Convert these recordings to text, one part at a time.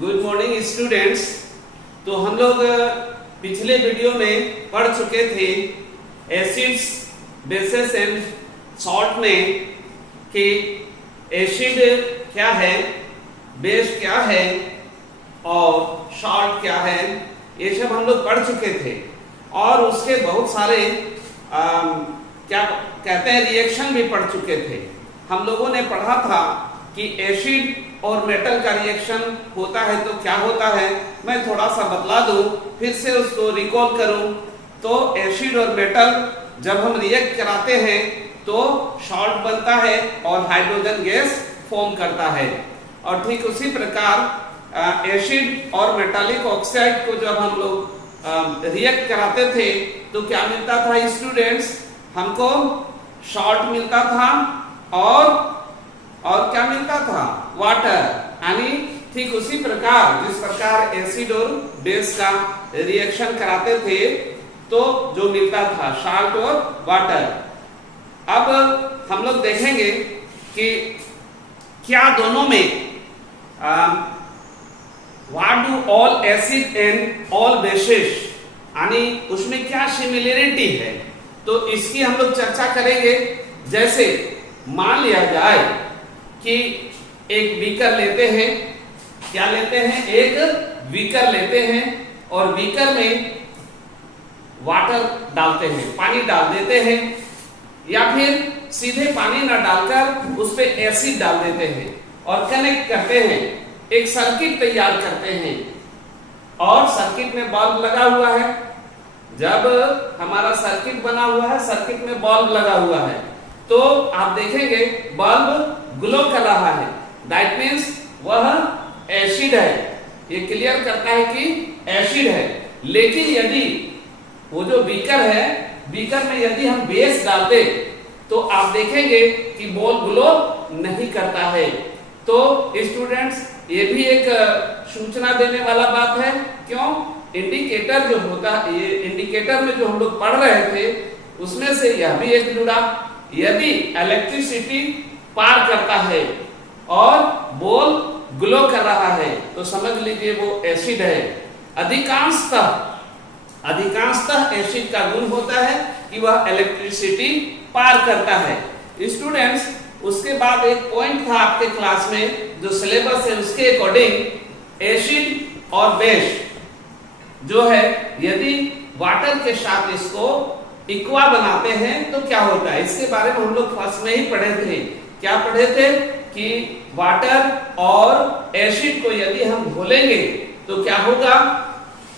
Good morning students. तो हम लोग पिछले वीडियो में पढ़ चुके थे एसिड्स, बेसेस एंड सॉल्ट में कि एसिड क्या है, बेस क्या है और सॉल्ट क्या है, ये सब हम लोग पढ़ चुके थे। और उसके बहुत सारे क्या कहते हैं रिएक्शन भी पढ़ चुके थे। हम लोगों ने पढ़ा था कि एसिड और मेटल का रिएक्शन होता है तो क्या होता है। मैं थोड़ा सा बतला दूं, फिर से उसको रिकॉल करूं। तो एसिड और मेटल जब हम रिएक्ट कराते हैं तो सॉल्ट बनता है और हाइड्रोजन गैस फॉर्म करता है। और ठीक उसी प्रकार एसिड और मेटालिक ऑक्साइड को जब हम लोग रिएक्ट कराते थे तो क्या मिलता था स्टूडेंट्स, हमको सॉल्ट मिलता था और क्या मिलता था, वाटर। यानी ठीक उसी प्रकार जिस प्रकार एसिड और बेस का रिएक्शन कराते थे तो जो मिलता था सॉल्ट और वाटर। अब हम लोग देखेंगे कि क्या दोनों में what do all acid and all bases, यानी उसमें क्या सिमिलरिटी है। तो इसकी हम लोग चर्चा करेंगे। जैसे मान लिया जाए कि एक बीकर लेते हैं, क्या लेते हैं, एक बीकर लेते हैं और बीकर में वाटर डालते हैं, पानी डाल देते हैं, या फिर सीधे पानी न डालकर उस पे एसिड डाल देते हैं और कनेक्ट करते हैं, एक सर्किट तैयार करते हैं। और सर्किट में बल्ब लगा हुआ है। जब हमारा सर्किट बना हुआ है, सर्किट में बल्ब लगा हुआ है, तो आप देखेंगे बल्ब ग्लो कर रहा है। दैट मीन्स वह एसिड है। ये क्लियर करता है कि एसिड है। लेकिन यदि वो जो बीकर है, बीकर में यदि हम बेस डालते तो आप देखेंगे कि बॉल ग्लो नहीं करता है। तो स्टूडेंट्स, ये भी एक सूचना देने वाला बात है। क्यों? इंडिकेटर जो होता है, ये इंडिकेटर में जो हम लोग पढ़ रहे थे उसमें से यह भी एक जुड़ा। यदि इलेक्ट्रिसिटी पार करता है और बॉल ग्लो कर रहा है तो समझ लीजिए वो एसिड है। अधिकांशतः एसिड का गुण होता है कि वह इलेक्ट्रिसिटी पार करता है। स्टूडेंट्स, उसके बाद एक पॉइंट था आपके क्लास में जो सिलेबस है उसके अकॉर्डिंग, एसिड और बेस जो है यदि वाटर के साथ इसको इक्वा बनाते हैं तो क्या होता है। इसके बारे में हम लोग फर्स्ट में ही पढ़े थे। क्या पढ़े थे कि वाटर और एसिड को यदि हम घोलेंगे तो क्या होगा,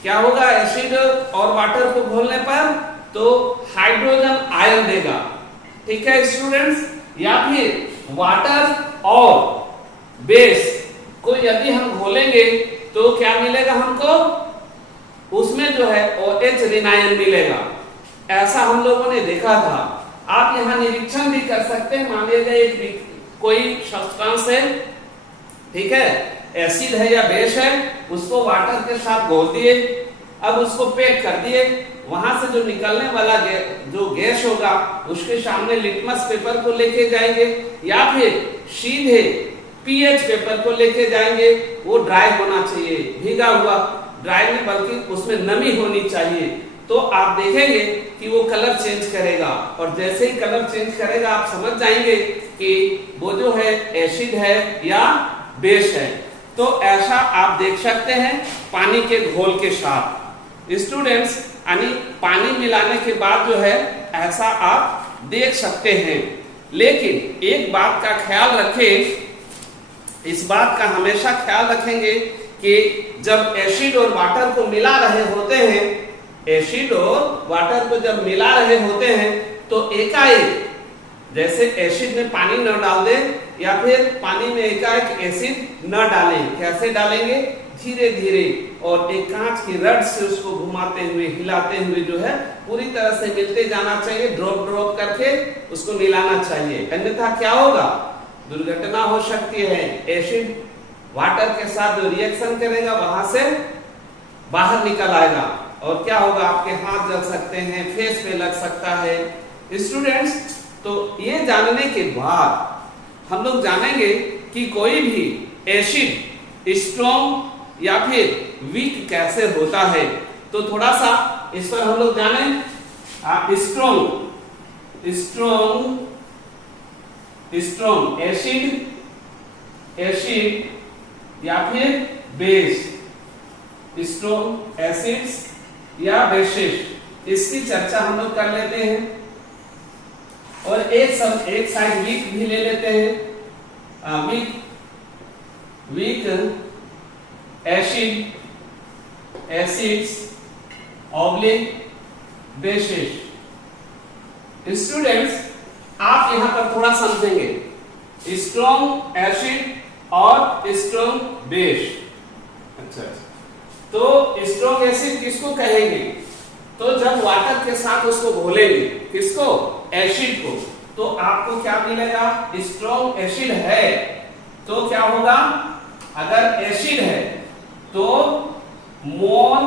क्या होगा, एसिड और वाटर को घोलने पर तो हाइड्रोजन आयन देगा। ठीक है स्टूडेंट्स। या फिर वाटर और बेस को यदि हम घोलेंगे तो क्या मिलेगा हमको, उसमें जो है OH ऋण आयन मिलेगा। ऐसा हम लोगों ने देखा था। आप यहाँ निरीक्षण भी कर सकते हैं। मान लीजिए एक कोई सब्सटेंस है, ठीक है, एसिड है या बेस है, उसको वाटर के साथ घोल दिए, अब उसको पैक कर दिए। वहां से जो निकलने वाला जो गैस होगा उसके सामने लिटमस पेपर को लेके जाएंगे या फिर सीधे पीएच पेपर को लेके जाएंगे। वो ड्राई होना चाहिए, भीगा हुआ ड्राई नहीं, बल्कि उसमें नमी होनी चाहिए। तो आप देखेंगे कि वो कलर चेंज करेगा और जैसे ही कलर चेंज करेगा आप समझ जाएंगे कि वो जो है एसिड है या बेस है। तो ऐसा आप देख सकते हैं पानी के घोल के साथ। स्टूडेंट्स, यानी पानी मिलाने के बाद जो है ऐसा आप देख सकते हैं। लेकिन एक बात का ख्याल रखें, इस बात का हमेशा ख्याल रखेंगे कि जब एसिड और वाटर को मिला रहे होते हैं, एसिड और वाटर को जब मिला रहे होते हैं तो एकाएक, जैसे एसिड में पानी न डाल दें या फिर पानी में एकाएक एसिड न डालें। कैसे डालेंगे? धीरे धीरे, और एक कांच की रड से उसको घुमाते हुए, हिलाते हुए जो है पूरी तरह से मिलते जाना चाहिए। ड्रॉप ड्रॉप करके उसको मिलाना चाहिए, अन्यथा क्या होगा, दुर्घटना हो सकती है। एसिड वाटर के साथ जो रिएक्शन करेगा वहां से बाहर निकल आएगा और क्या होगा, आपके हाथ जल सकते हैं, फेस पे लग सकता है। स्टूडेंट्स, तो ये जानने के बाद हम लोग जानेंगे कि कोई भी एसिड स्ट्रॉन्ग या फिर वीक कैसे होता है। तो थोड़ा सा इस पर हम लोग जाने। स्ट्रॉन्ग एसिड या फिर बेस, स्ट्रॉन्ग एसिड्स या बेसिस, इसकी चर्चा हम लोग कर लेते हैं। और एक साइड वीक भी ले लेते हैं। Weak acids oblique basis. Students आप यहां पर थोड़ा समझेंगे, स्ट्रॉन्ग एसिड और स्ट्रॉन्ग बेस। अच्छा, तो स्ट्रॉन्ग एसिड किसको कहेंगे? तो जब वाटर के साथ उसको घोलेंगे, किसको? एसिड को, तो आपको क्या मिलेगा? स्ट्रॉन्ग एसिड है तो क्या होगा? अगर एसिड है तो मोल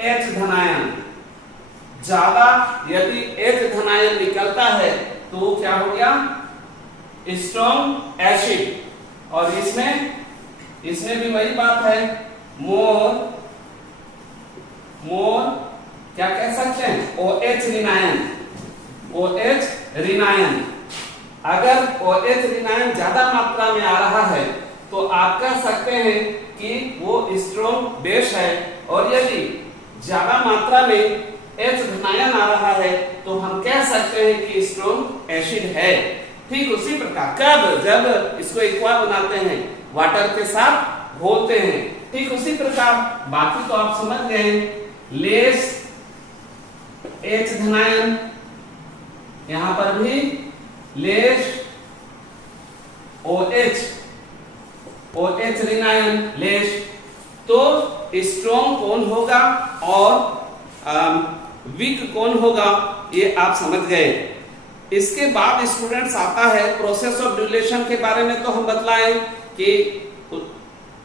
H धनायन ज्यादा, यदि H धनायन निकलता है तो क्या हो गया? Strong acid. और इसमें भी वही बात है, मोर क्या कह सकते हैं? OH ऋणायन। अगर OH ऋणायन ज्यादा मात्रा में आ रहा है तो आप कह सकते हैं कि वो स्ट्रॉन्ग बेस है, और यदि ज्यादा मात्रा में H धनायन आ रहा है तो हम कह सकते हैं कि स्ट्रॉन्ग एसिड है। ठीक उसी प्रकार कब? जब इसको एक्वा बनाते हैं, वाटर के साथ घोलते हैं। ठीक उसी प्रकार बाकी तो आप समझ गए। लेस H धनायन, यहां पर भी लेस OH ऋणायन लेस। तो स्ट्रॉन्ग कौन होगा और वीक कौन होगा, ये आप समझ गए। इसके बाद स्टूडेंट्स आता है प्रोसेस ऑफ डिल्यूशन के बारे में। तो हम बतलाएं कि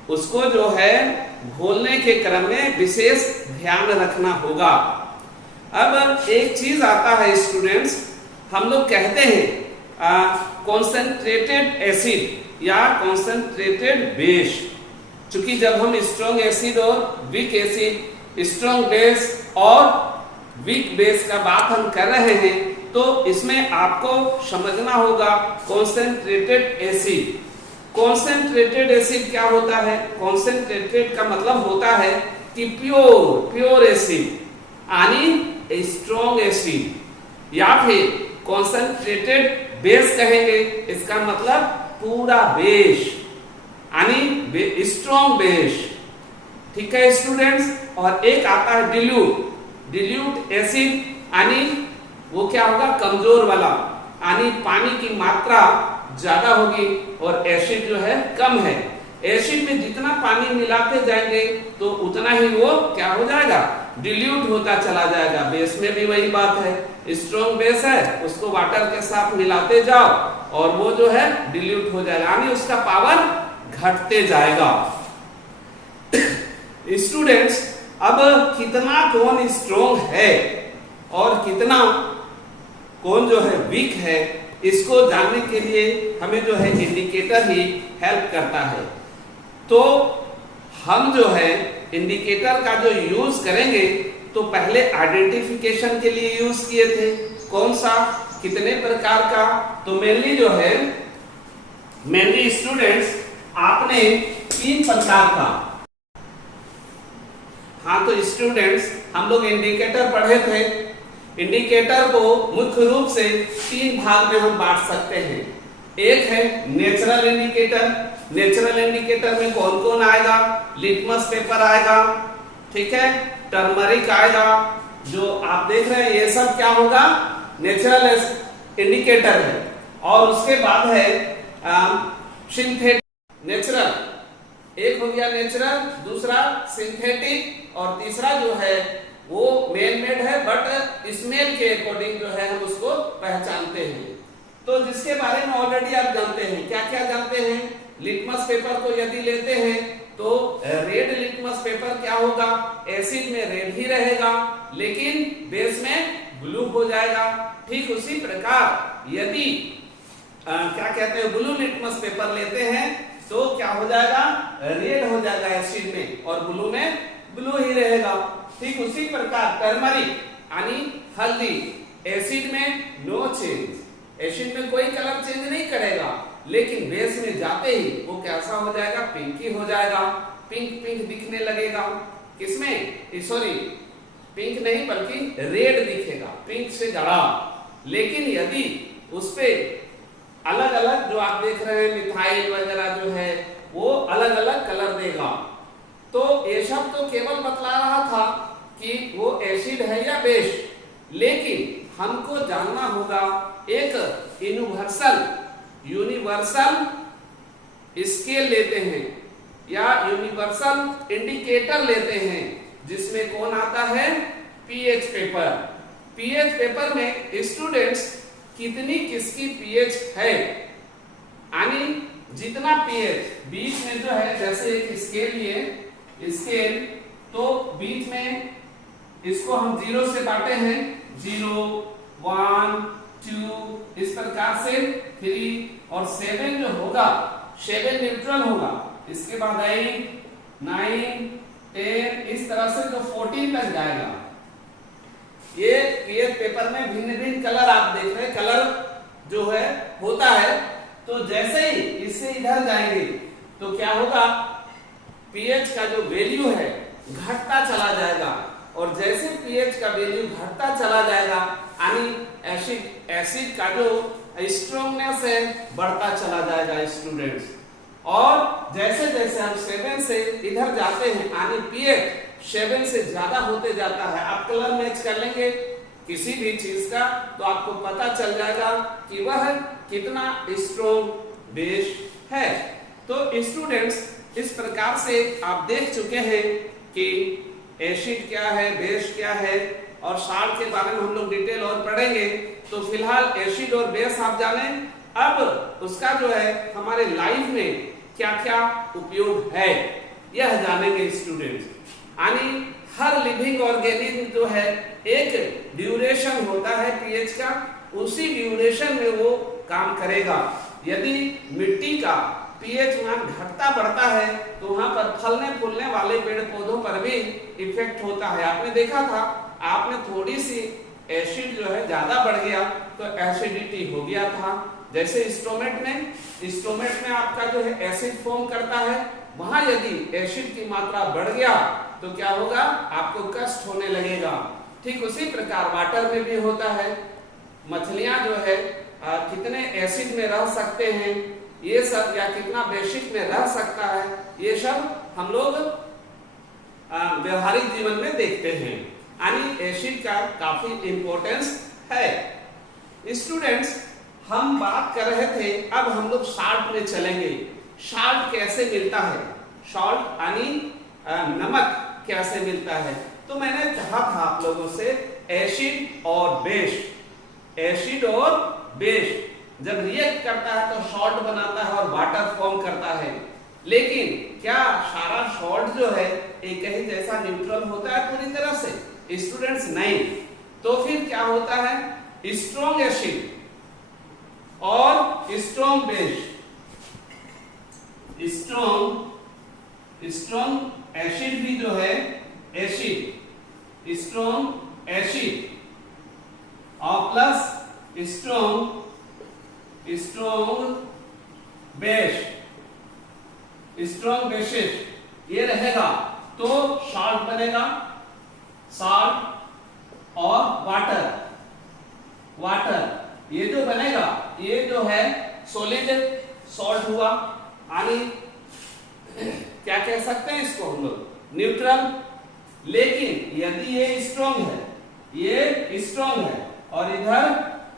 उसको जो है घोलने के क्रम में विशेष ध्यान रखना होगा। अब एक चीज आता है स्टूडेंट्स, हम लोग कहते हैं कॉन्सेंट्रेटेड एसिड या कॉन्सेंट्रेटेड बेस। चूंकि जब हम स्ट्रॉन्ग एसिड और वीक एसिड, स्ट्रॉन्ग बेस और वीक बेस का बात हम कर रहे हैं, तो इसमें आपको समझना होगा कॉन्सेंट्रेटेड एसिड। कॉन्सेंट्रेटेड एसिड क्या होता है? कॉन्सेंट्रेटेड का मतलब होता है कि प्योर एसिड यानी स्ट्रॉन्ग एसिड, या फिर कॉन्सेंट्रेटेड बेस कहेंगे, इसका मतलब पूरा बेस यानी स्ट्रॉन्ग बेस। ठीक है स्टूडेंट्स। और एक आता है डिल्यूट एसिड, यानी वो क्या होगा? कमजोर वाला, यानी पानी की मात्रा ज्यादा होगी और एसिड जो है कम है। एसिड में जितना पानी मिलाते जाएंगे तो उतना ही वो क्या हो जाएगा? डिल्यूट होता चला जाएगा। बेस में भी वही बात है, स्ट्रॉन्ग बेस है, उसको वाटर के साथ मिलाते जाओ और वो जो है डिल्यूट हो जाएगा, यानी उसका पावर घटते जाएगा। स्टूडेंट्स अब कितना कौन स्ट्रॉन्ग है और कितना कौन जो है वीक है, इसको जानने के लिए हमें जो है इंडिकेटर ही हेल्प करता है। तो हम जो है इंडिकेटर का जो यूज करेंगे, तो पहले आइडेंटिफिकेशन के लिए यूज किए थे। कौन सा, कितने प्रकार का? तो मेनली स्टूडेंट्स आपने 3 प्रकार का। हाँ, तो स्टूडेंट्स हम लोग इंडिकेटर पढ़े थे। इंडिकेटर को मुख्य रूप से 3 भाग में हम बांट सकते हैं। एक है नेचुरल इंडिकेटर। नेचुरल इंडिकेटर में कौन कौन आएगा? लिटमस पेपर आएगा, ठीक है, टर्मरिक आएगा, जो आप देख रहे हैं ये सब क्या होगा? नेचुरल इंडिकेटर है। और उसके बाद है सिंथेटिक। नेचुरल एक हो गया नेचुरल, दूसरा सिंथेटिक, और तीसरा जो है वो मैन मेड है, बट स्मेल के अकॉर्डिंग जो है हम उसको पहचानते हैं। तो जिसके बारे में ऑलरेडी आप जानते हैं, क्या क्या जानते हैं? लिटमस पेपर को यदि लेते हैं तो रेड लिटमस पेपर क्या होगा? एसिड में रेड ही रहेगा, लेकिन बेस में ब्लू हो जाएगा। ठीक उसी प्रकार यदि क्या कहते हैं, ब्लू लिटमस पेपर लेते हैं तो क्या हो जाएगा, रेड हो जाएगा एसिड में, और ब्लू में ब्लू ही रहेगा। ठीक उसी प्रकार टर्मरिक यानी हल्दी, एसिड में नो चेंज, एसिड में कोई कलर चेंज नहीं करेगा, लेकिन बेस में जाते ही वो कैसा हो जाएगा, पिंकी हो जाएगा, पिंक पिंक दिखने लगेगा। किसमें, सॉरी पिंक नहीं बल्कि रेड दिखेगा, पिंक से गाढ़ा। लेकिन यदि उस पे अलग अलग जो आप देख रहे हैं मिथाइल वगैरह जो है वो अलग अलग कलर देगा। तो ये सब तो केवल बतला रहा था कि वो एसिड है या बेस, लेकिन हमको जानना होगा एक यूनिवर्सल स्केल लेते हैं या यूनिवर्सल इंडिकेटर लेते हैं, जिसमें कौन आता है, पीएच पेपर। पीएच पेपर में स्टूडेंट्स कितनी किसकी पीएच है, यानी जितना पीएच बीच में जो है, जैसे एक स्केल लिए स्केल, तो बीच में इसको हम 0 से बांटे हैं, 0 1 2 इस प्रकार से 3 और 7 जो होगा 7 न्यूट्रल होगा, इसके बाद 8 9 10 इस तरह से जो 14 तक जाएगा। ये पीएच पेपर में भिन्न भिन्न कलर आप देख रहे हैं, कलर जो है होता है। तो जैसे ही इससे इधर जाएंगे तो क्या होगा, पीएच का जो वैल्यू है घटता चला जाएगा, और जैसे पीएच का वैल्यू घटता चला जाएगा यानी एसिड का जो स्ट्रॉन्गनेस है बढ़ता चला जाएगा स्टूडेंट्स। और जैसे जैसे हम 7 से इधर जाते हैं यानी पीएच 7 से ज्यादा होते जाता है, आप कलर मैच कर लेंगे किसी भी चीज का तो आपको पता चल जाएगा कि वह कितना स्ट्रॉन्ग बेस है। तो स्टूडेंट्स इस प्रकार से आप देख चुके हैं कि एसिड क्या है, बेस क्या है, और साल्ट के बारे में हम लोग डिटेल और पढ़ेंगे। तो फिलहाल एसिड और बेस आप जाने, अब उसका जो है हमारे लाइफ में क्या क्या उपयोग है यह जानेंगे स्टूडेंट्स। यानी हर लिविंग ऑर्गेनिज्म जो है एक ड्यूरेशन होता है पीएच का, उसी ड्यूरेशन में वो काम करेगा। यदि मिट्टी का पीएच मान घटता बढ़ता है तो वहां पर फलने फूलने वाले पेड़ पौधों पर भी इफेक्ट होता है। आपने देखा था, आपने थोड़ी सी एसिड जो है ज्यादा बढ़ गया तो एसिडिटी हो गया था। जैसे स्टोमेट में आपका जो है एसिड फॉर्म करता है, वहां यदि एसिड की मात्रा बढ़ गया तो क्या होगा, आपको कष्ट होने लगेगा। ठीक उसी प्रकार वाटर में भी होता है। मछलियां जो है कितने एसिड में रह सकते हैं ये सब, या कितना बेसिक में रह सकता है, ये सब हम लोग व्यवहारिक जीवन में देखते हैं। यानी एसिड का काफी इंपॉर्टेंस है। स्टूडेंट्स हम बात कर रहे थे, अब हम लोग साल्ट में चलेंगे। साल्ट कैसे मिलता है, साल्ट यानी नमक कैसे मिलता है। तो मैंने कहा था आप लोगों से एसिड और बेस, एसिड और बेस जब रिएक्ट करता है तो सॉल्ट बनाता है और वाटर फॉर्म करता है। लेकिन क्या सारा सॉल्ट जो है एक ही जैसा न्यूट्रल होता है पूरी तरह से? स्टूडेंट्स नहीं। तो फिर क्या होता है, स्ट्रॉन्ग एसिड और स्ट्रॉन्ग बेस, स्ट्रॉन्ग एसिड भी जो है एसिड, स्ट्रॉन्ग एसिड और plus strong base, strong bases ये रहेगा तो साल्ट बनेगा। साल्ट और वाटर ये जो बनेगा ये जो है सॉलिड सॉल्ट हुआ, यानी क्या कह सकते हैं इसको हम लोग, न्यूट्रल। लेकिन यदि ये स्ट्रॉन्ग है, ये स्ट्रॉन्ग है और इधर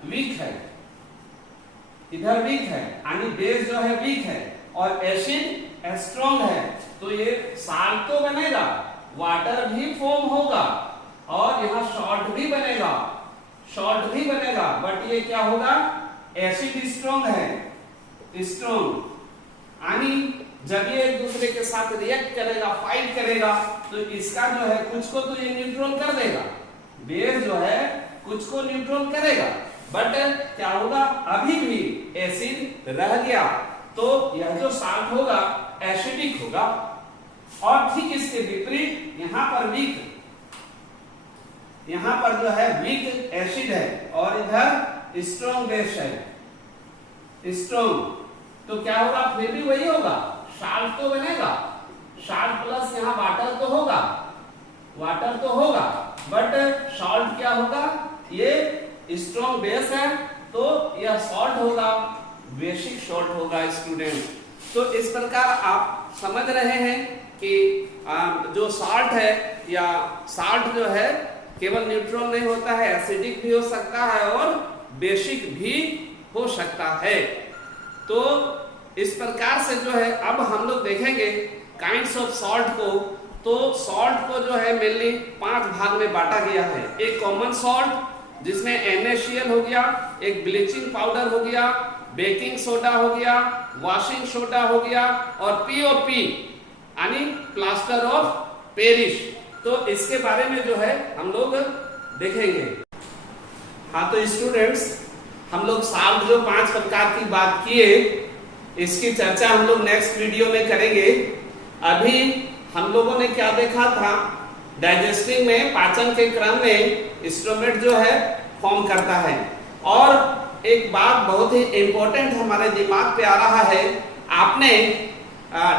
वीक है, इधर वीक है, यानी बेस जो है वीक है और एसिड स्ट्रॉन्ग है, तो ये साल्ट तो बनेगा, वाटर भी फॉर्म होगा और यहाँ सॉल्ट भी बनेगा, बट ये क्या होगा, एसिड स्ट्रॉन्ग है, स्ट्रॉन्ग यानी जब ये एक दूसरे के साथ रिएक्ट करेगा, फाइट करेगा, तो इसका जो है कुछ को तो ये न्यूट्रल कर देगा, बेस जो है कुछ को न्यूट्रल करेगा, बट क्या होगा, अभी भी एसिड रह गया, तो यह जो साल्ट होगा एसिडिक होगा। और ठीक इसके विपरीत यहाँ पर वीक, यहाँ पर जो है वीक एसिड है और इधर स्ट्रॉन्ग बेस है, स्ट्रॉन्ग, तो क्या होगा, फिर भी वही होगा, साल्ट तो बनेगा, साल्ट प्लस यहाँ वाटर तो होगा, वाटर तो होगा, बट सॉल्ट क्या होगा, ये स्ट्रॉन्ग बेस है तो यह सॉल्ट होगा, बेसिक सॉल्ट होगा स्टूडेंट। तो इस प्रकार आप समझ रहे हैं कि जो सॉल्ट है या सॉल्ट जो है केवल न्यूट्रल नहीं होता है, एसिडिक भी हो सकता है और बेसिक भी हो सकता है। तो इस प्रकार से जो है अब हम लोग देखेंगे काइंड्स ऑफ सॉल्ट को। तो सॉल्ट को जो है मेनली 5 भाग में बांटा गया है। एक कॉमन सॉल्ट जिसमें NaCl हो गया, एक ब्लीचिंग पाउडर हो गया, बेकिंग सोडा हो गया, वॉशिंग सोडा हो गया और POP यानी प्लास्टर ऑफ पेरिस। तो इसके बारे में जो है हम लोग देखेंगे। हाँ तो स्टूडेंट्स, हम लोग सॉल्ट जो 5 प्रकार की बात किए, इसकी चर्चा हम लोग नेक्स्ट वीडियो में करेंगे। अभी हम लोगों ने क्या देखा था, डाइजेस्टिंग में पाचन के क्रम में स्टोमेट जो है फॉर्म करता है। और एक बात बहुत ही इंपॉर्टेंट हमारे दिमाग पे आ रहा है, आपने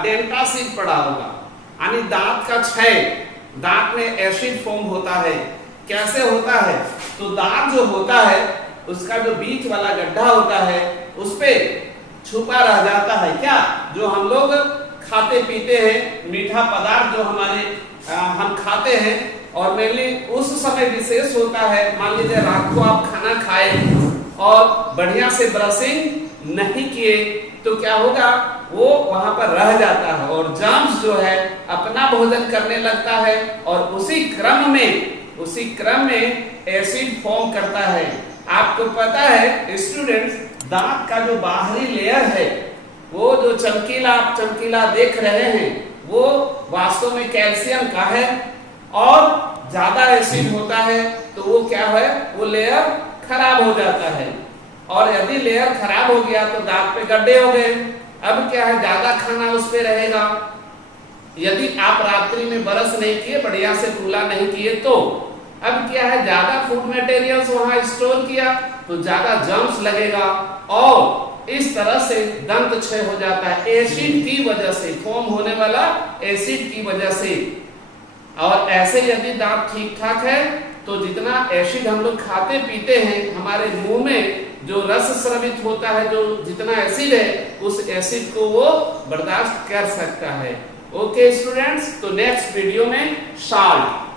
डेंटासिड पढ़ा होगा, यानी दांत का क्षय, दांत में एसिड फॉर्म होता है। कैसे होता है, तो दांत जो होता है उसका जो बीच वाला गड्ढा होता है उस पे छुपा रह जाता है क्या, जो हम लोग खाते पीते हैं, मीठा पदार्थ जो हमारे हम खाते हैं, और मेनली उस समय विशेष होता है, मान लीजिए रात को आप खाना खाए और बढ़िया से ब्रशिंग नहीं किए तो क्या होगा, वो वहां पर रह जाता है और जर्म्स जो है अपना भोजन करने लगता है और उसी क्रम में एसिड फॉर्म करता है। आपको पता है स्टूडेंट्स, दांत का जो बाहरी लेयर है, वो जो चमकीला देख रहे हैं, वो वास्तव में कैल्शियम का है और ज्यादा एसिड होता है तो वो क्या है, वो लेयर खराब हो जाता है। और यदि लेयर खराब हो गया तो दांत पे गड्ढे हो गए। अब क्या है, ज्यादा खाना उस पे रहेगा। यदि आप रात्रि में ब्रश नहीं किए, बढ़िया से कुला नहीं किए, तो अब क्या है, ज्यादा फूड मटेरियल्स वहां स्टोर किया तो ज्यादा जर्म्स लगेगा और इस तरह से दंत क्षय हो जाता है, एसिड की वजह से, फॉर्म होने वाला एसिड की वजह से। और ऐसे यदि दांत ठीक ठाक है तो जितना एसिड हम लोग खाते पीते हैं, हमारे मुंह में जो रस स्रवित होता है, जो जितना एसिड है, उस एसिड को वो बर्दाश्त कर सकता है। ओके स्टूडेंट्स, तो नेक्स्ट वीडियो में सॉल्ट